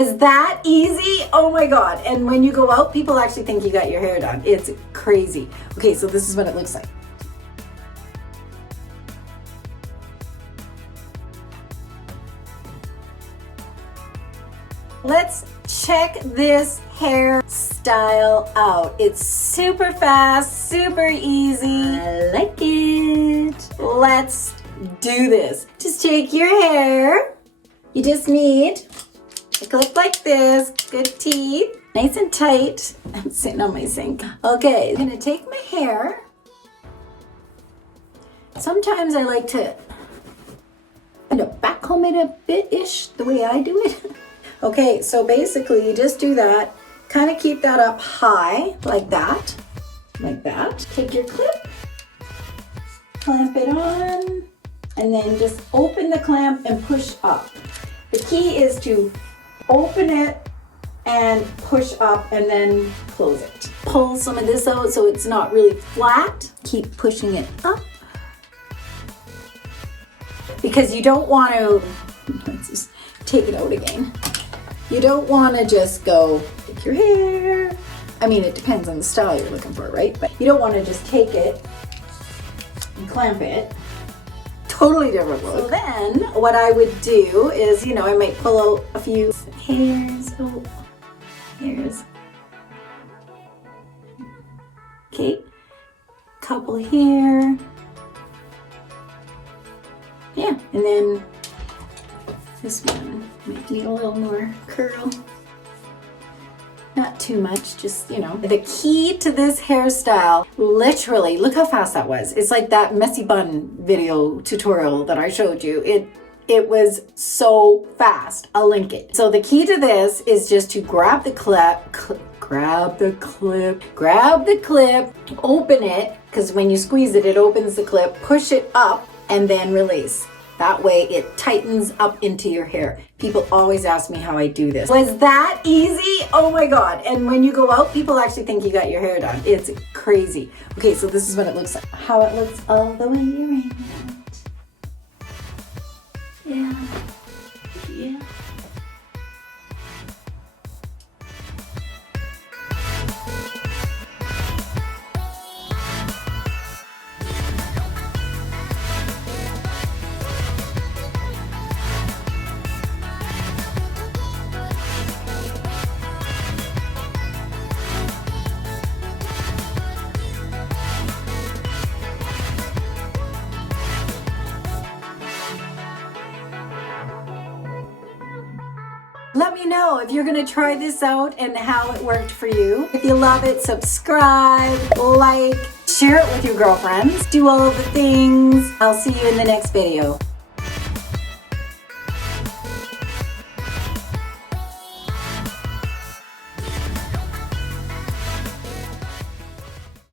Is that easy? Oh my God. And when you go out, people actually think you got your hair done. It's crazy. Okay, so this is what it looks like. Let's check this hairstyle out. It's super fast, super easy. I like it. Let's do this. Just take your hair. You just need a clip like this, good teeth, nice and tight. I'm sitting on my sink. Okay, I'm gonna take my hair. Sometimes I like to kind of backcomb it a bit-ish, the way I do it. Okay, so basically you just do that, kind of keep that up high, like that. Take your clip, clamp it on, and then just open the clamp and push up. The key is to open it and push up and then close it. Pull some of this out so it's not really flat. Keep pushing it up. Because you don't want to, let's just take it out again. You don't want to just go take your hair. I mean, it depends on the style you're looking for, right? But you don't want to just take it and clamp it. Totally different look. So then what I would do is, I might pull out a few hairs. Oh, hairs. Okay, couple here. Yeah, and then this one might need a little more curl. Not too much, just, The key to this hairstyle, literally, look how fast that was. It's like that messy bun video tutorial that I showed you. It was so fast. I'll link it. So the key to this is just to grab the clip, open it, because when you squeeze it, it opens the clip, push it up, and then release. That way it tightens up into your hair. People always ask me how I do this. Was that easy? Oh my God. And when you go out, people actually think you got your hair done. It's crazy. Okay, so this is what it looks like. How it looks all the way around. Yeah. Let me know if you're gonna try this out and how it worked for you. If you love it, subscribe, like, share it with your girlfriends, do all of the things. I'll see you in the next video.